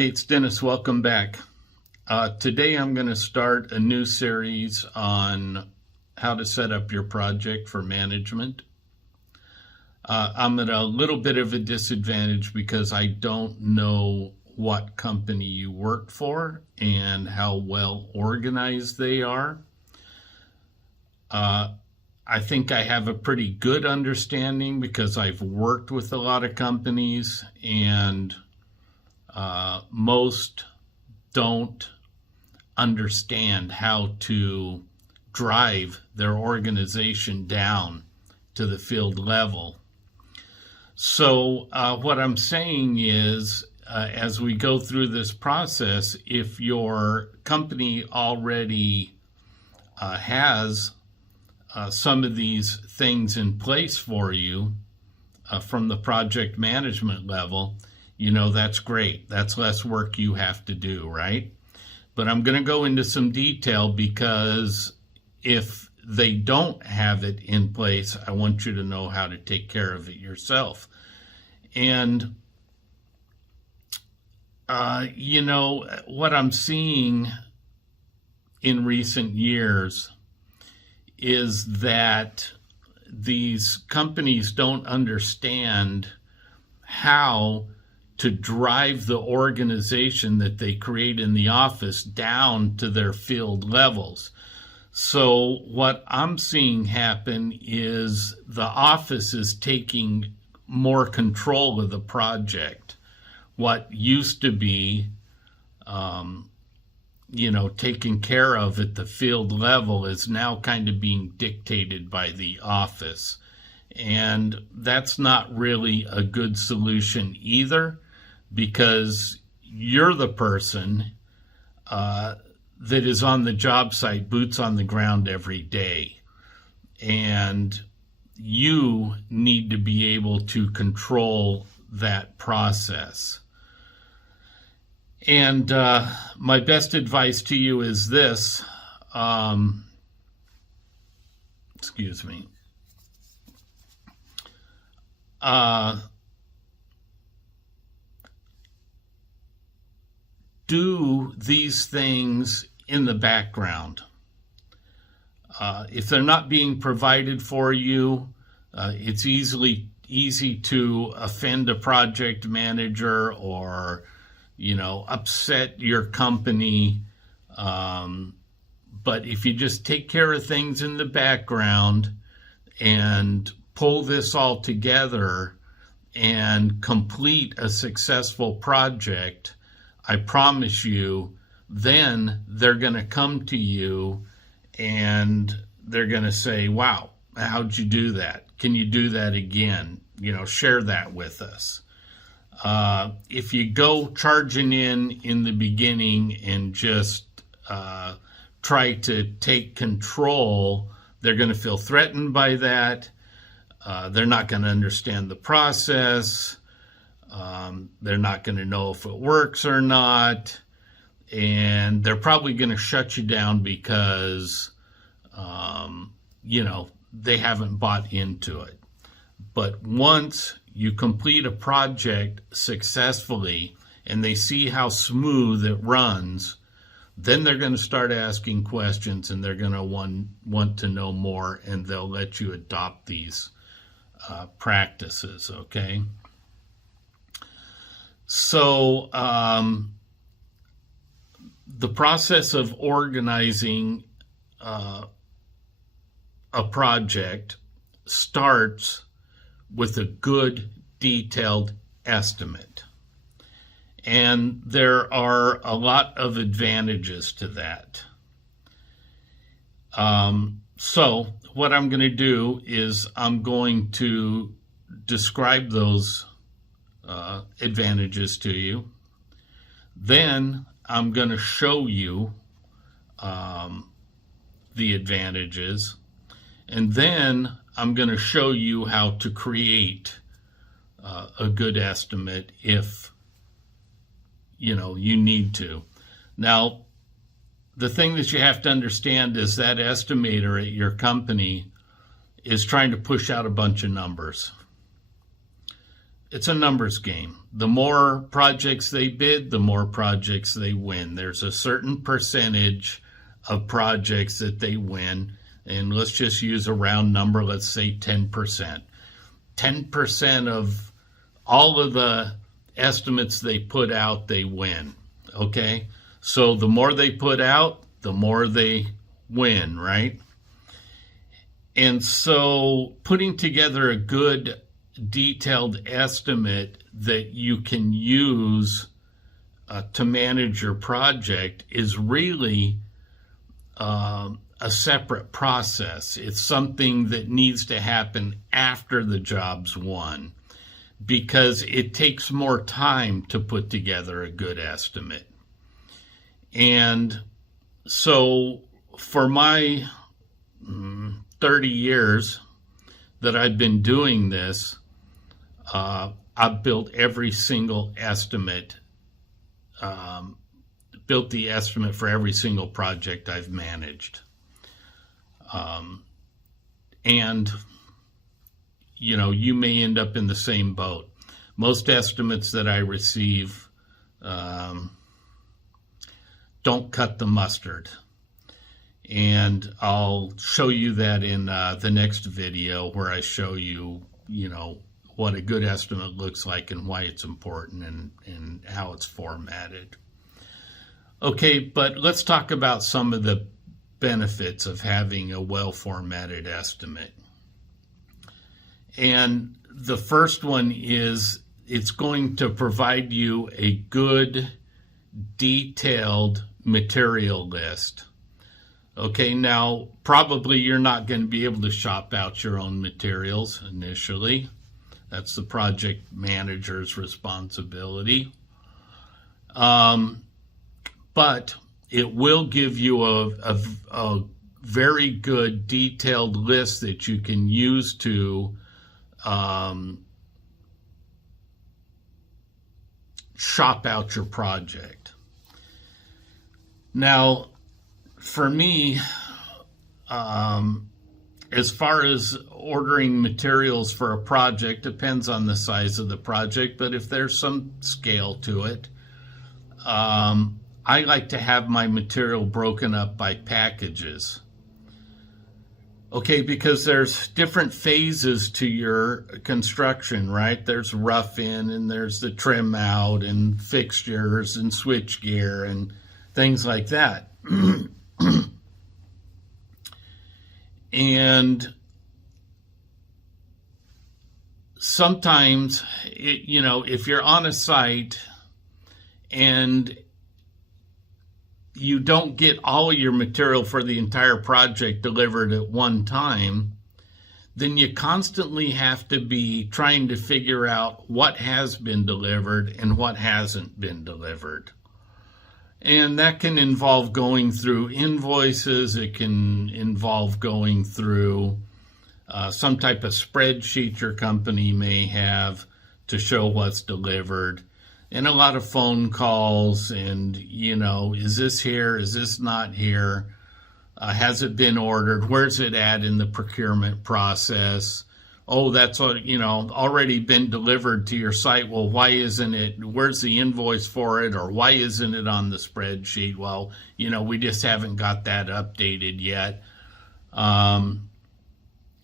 Hey, it's Dennis. Welcome back. Today I'm going to start a new series on how to set up your project for management. I'm at a little bit of a disadvantage because I don't know what company you work for and how well organized they are. I think I have a pretty good understanding because I've worked with a lot of companies, and most don't understand how to drive their organization down to the field level. So what I'm saying is, as we go through this process, if your company already has some of these things in place for you from the project management level, that's great. That's less work you have to do, right? But I'm going to go into some detail because if they don't have it in place, I want you to know how to take care of it yourself. And, what I'm seeing in recent years is that these companies don't understand how to drive the organization that they create in the office down to their field levels. So what I'm seeing happen is the office is taking more control of the project. What used to be taken care of at the field level is now kind of being dictated by the office. And that's not really a good solution either, because you're the person that is on the job site, boots on the ground every day. And you need to be able to control that process. And my best advice to you is this. Excuse me. Do these things in the background. If they're not being provided for you, it's easy to offend a project manager or upset your company. But if you just take care of things in the background and pull this all together and complete a successful project, I promise you, then they're going to come to you and they're going to say, wow, how'd you do that? Can you do that again? Share that with us. If you go charging in the beginning and just try to take control, they're going to feel threatened by that. They're not going to understand the process. They're not going to know if it works or not. And they're probably going to shut you down because, they haven't bought into it. But once you complete a project successfully and they see how smooth it runs, then they're going to start asking questions and they're going to want to know more, and they'll let you adopt these practices, okay? So the process of organizing a project starts with a good detailed estimate. And there are a lot of advantages to that. So what I'm going to do is I'm going to describe those advantages to you. Then I'm going to show you the advantages. And then I'm going to show you how to create a good estimate if you need to. Now, the thing that you have to understand is that estimator at your company is trying to push out a bunch of numbers. it's a numbers game. The more projects they bid, the more projects they win. There's a certain percentage of projects that they win, and let's just use a round number, let's say 10%. 10% of all of the estimates they put out, they win, okay? So the more they put out, the more they win, right? And so putting together a good detailed estimate that you can use to manage your project is really a separate process. It's something that needs to happen after the job's won, because it takes more time to put together a good estimate. And so for my 30 years that I've been doing this, I've built every single estimate, built the estimate for every single project I've managed. And, you know, you may end up in the same boat. Most estimates that I receive don't cut the mustard. And I'll show you that in the next video, where I show you, you know, what a good estimate looks like and why it's important and how it's formatted. Okay, but let's talk about some of the benefits of having a well-formatted estimate. And the first one is it's going to provide you a good, detailed material list. Okay, now probably you're not going to be able to shop out your own materials initially. That's the project manager's responsibility. But it will give you a very good detailed list that you can use to shop out your project. Now, for me, as far as ordering materials for a project, depends on the size of the project, but if there's some scale to it, I like to have my material broken up by packages. Okay, because there's different phases to your construction, right? There's rough in, and there's the trim out, and fixtures, and switch gear, and things like that. And sometimes, you know, if you're on a site and you don't get all your material for the entire project delivered at one time, then you constantly have to be trying to figure out what has been delivered and what hasn't been delivered. And that can involve going through invoices. It can involve going through some type of spreadsheet your company may have to show what's delivered, and a lot of phone calls and, you know, is this here? Is this not here? Has it been ordered? Where's it at in the procurement process? Oh, that's, you know, already been delivered to your site. Well, why isn't it? Where's the invoice for it? Or why isn't it on the spreadsheet? Well, you know, we just haven't got that updated yet.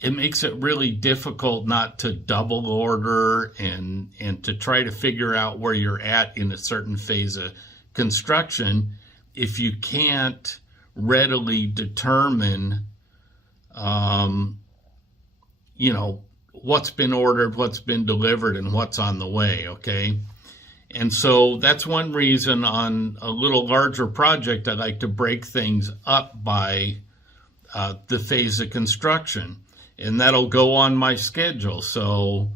It makes it really difficult not to double order and to try to figure out where you're at in a certain phase of construction if you can't readily determine, you know, what's been ordered, what's been delivered, and what's on the way, okay? And so that's one reason on a little larger project I like to break things up by the phase of construction. And that'll go on my schedule. So,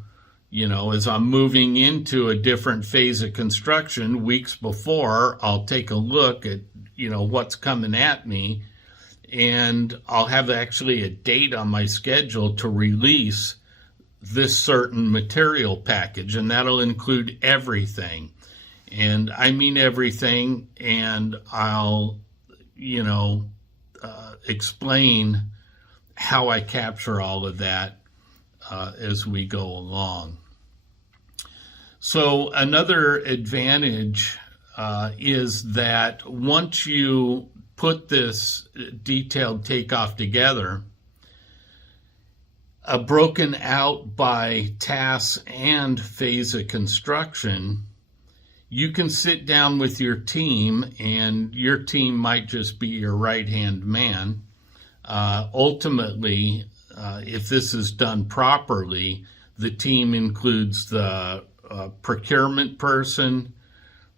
you know, as I'm moving into a different phase of construction, weeks before, I'll take a look at, you know, what's coming at me, and I'll have actually a date on my schedule to release this certain material package, and that'll include everything. And I mean everything, and I'll, you know, explain how I capture all of that as we go along. So another advantage is that once you put this detailed takeoff together, broken out by tasks and phase of construction, you can sit down with your team, and your team might just be your right-hand man. Ultimately, if this is done properly, the team includes the procurement person,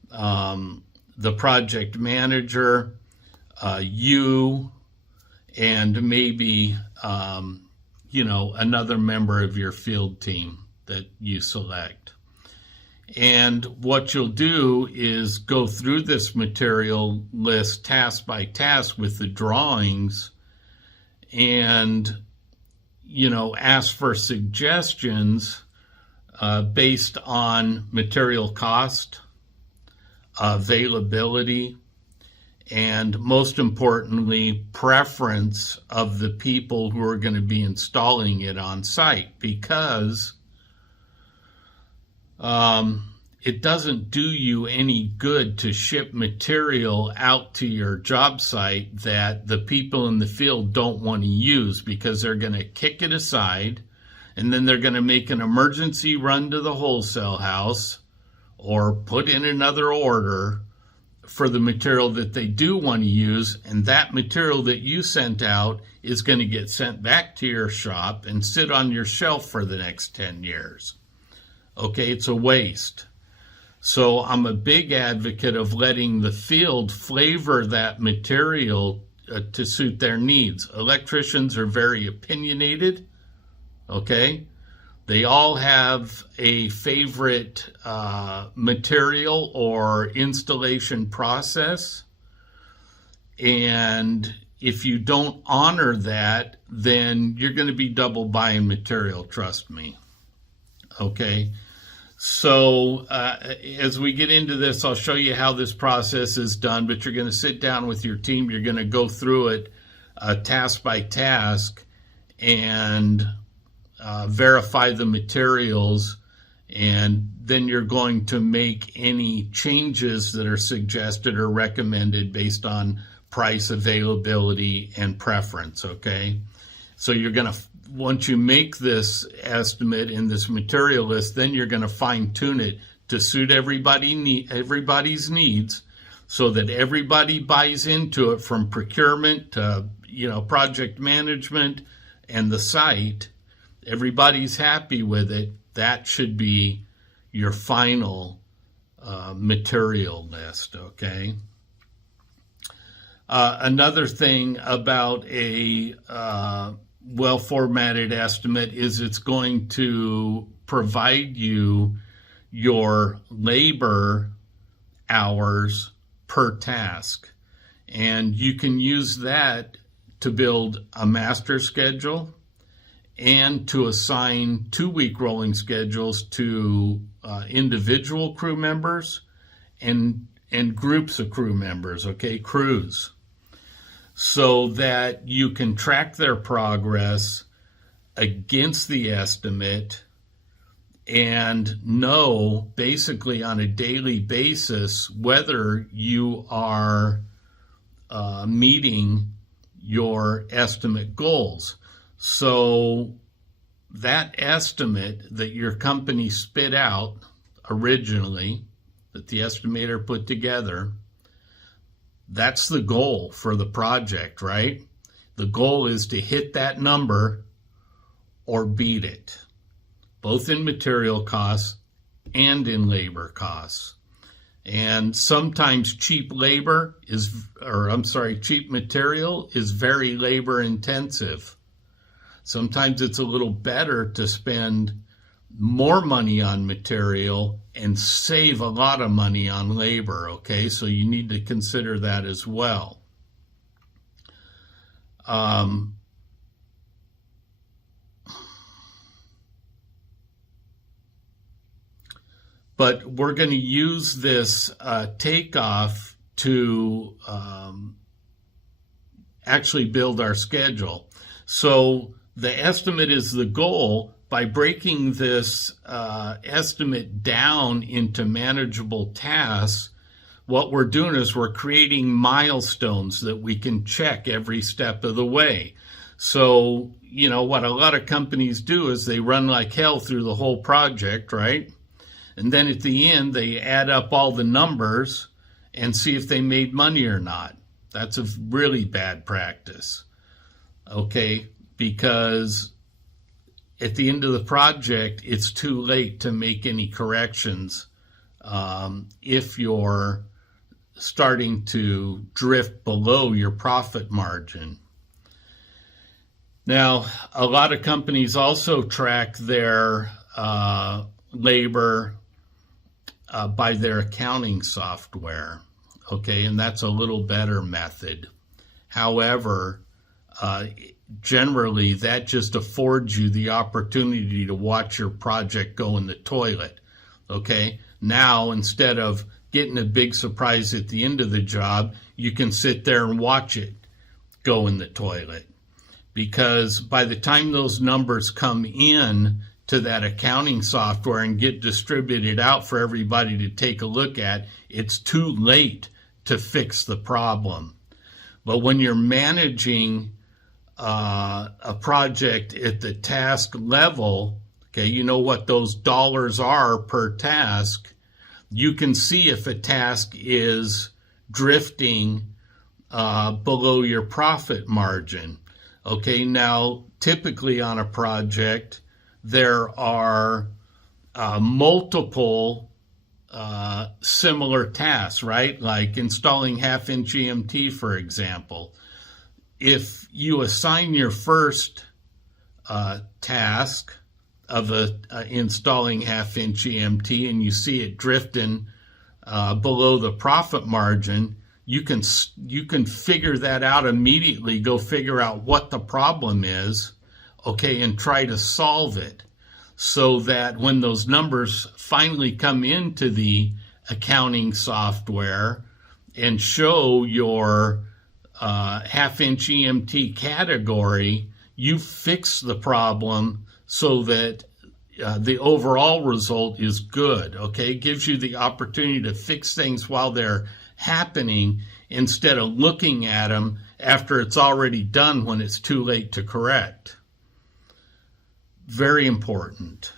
the project manager, you, and maybe another member of your field team that you select. And what you'll do is go through this material list task by task with the drawings and, ask for suggestions based on material cost, availability, and most importantly, preference of the people who are going to be installing it on site, because it doesn't do you any good to ship material out to your job site that the people in the field don't want to use, because they're going to kick it aside, and then they're going to make an emergency run to the wholesale house or put in another order for the material that they do want to use, and that material that you sent out is going to get sent back to your shop and sit on your shelf for the next 10 years. Okay, it's a waste. So I'm a big advocate of letting the field flavor that material to suit their needs. Electricians are very opinionated, okay? They all have a favorite material or installation process. And if you don't honor that, then you're going to be double buying material, trust me. Okay? So as we get into this, I'll show you how this process is done, but you're going to sit down with your team. You're going to go through it task by task and verify the materials, and then you're going to make any changes that are suggested or recommended based on price, availability, and preference, okay? So you're going to, once you make this estimate in this material list, then you're going to fine tune it to suit everybody's needs, so that everybody buys into it, from procurement to project management and the site. Everybody's happy with it. That should be your final material list, okay? Another thing about a well-formatted estimate is it's going to provide you your labor hours per task. And you can use that to build a master schedule and to assign 2-week rolling schedules to individual crew members and groups of crew members, okay, crews, so that you can track their progress against the estimate and know basically on a daily basis whether you are meeting your estimate goals. So that estimate that your company spit out originally, that the estimator put together, that's the goal for the project, right? The goal is to hit that number or beat it, both in material costs and in labor costs. And sometimes cheap material is very labor intensive. Sometimes it's a little better to spend more money on material and save a lot of money on labor, okay? So you need to consider that as well. But we're going to use this takeoff to actually build our schedule. So the estimate is the goal, by breaking this estimate down into manageable tasks, what we're doing is we're creating milestones that we can check every step of the way. So, what a lot of companies do is they run like hell through the whole project, right? And then at the end, they add up all the numbers and see if they made money or not. That's a really bad practice, okay? Because at the end of the project, it's too late to make any corrections if you're starting to drift below your profit margin. Now, a lot of companies also track their labor by their accounting software, okay, and that's a little better method. However, generally that just affords you the opportunity to watch your project go in the toilet, okay? Now, instead of getting a big surprise at the end of the job, you can sit there and watch it go in the toilet. Because by the time those numbers come in to that accounting software and get distributed out for everybody to take a look at, it's too late to fix the problem. But when you're managing a project at the task level, okay, you know what those dollars are per task, you can see if a task is drifting below your profit margin. Okay, now typically on a project, there are multiple similar tasks, right? Like installing half-inch EMT, for example. If you assign your first task of installing half-inch EMT and you see it drifting below the profit margin, you can figure that out immediately, go figure out what the problem is, okay, and try to solve it so that when those numbers finally come into the accounting software and show your half-inch EMT category, you fix the problem so that the overall result is good, okay? It gives you the opportunity to fix things while they're happening instead of looking at them after it's already done when it's too late to correct. Very important.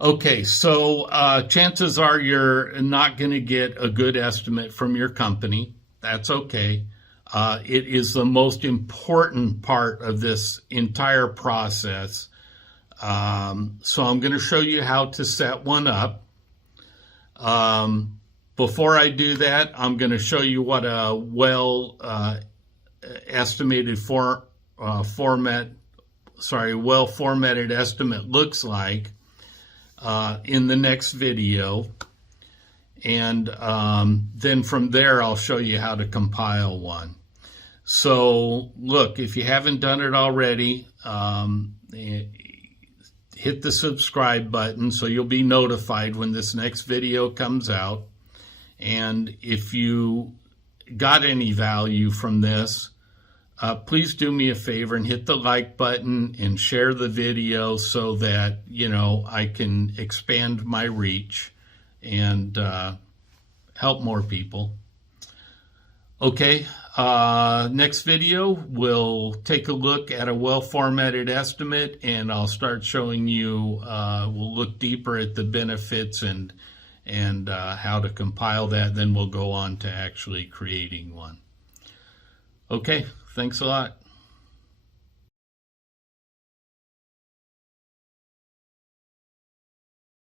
Okay, so chances are you're not going to get a good estimate from your company. That's okay. It is the most important part of this entire process. So I'm going to show you how to set one up. Before I do that, I'm going to show you what a well-formatted estimate looks like in the next video. And then from there, I'll show you how to compile one. So look, if you haven't done it already, hit the subscribe button so you'll be notified when this next video comes out. And if you got any value from this, please do me a favor and hit the like button and share the video so that, I can expand my reach and help more people. Okay, next video, we'll take a look at a well-formatted estimate, and I'll start showing you, we'll look deeper at the benefits and how to compile that. Then we'll go on to actually creating one. Okay, thanks a lot.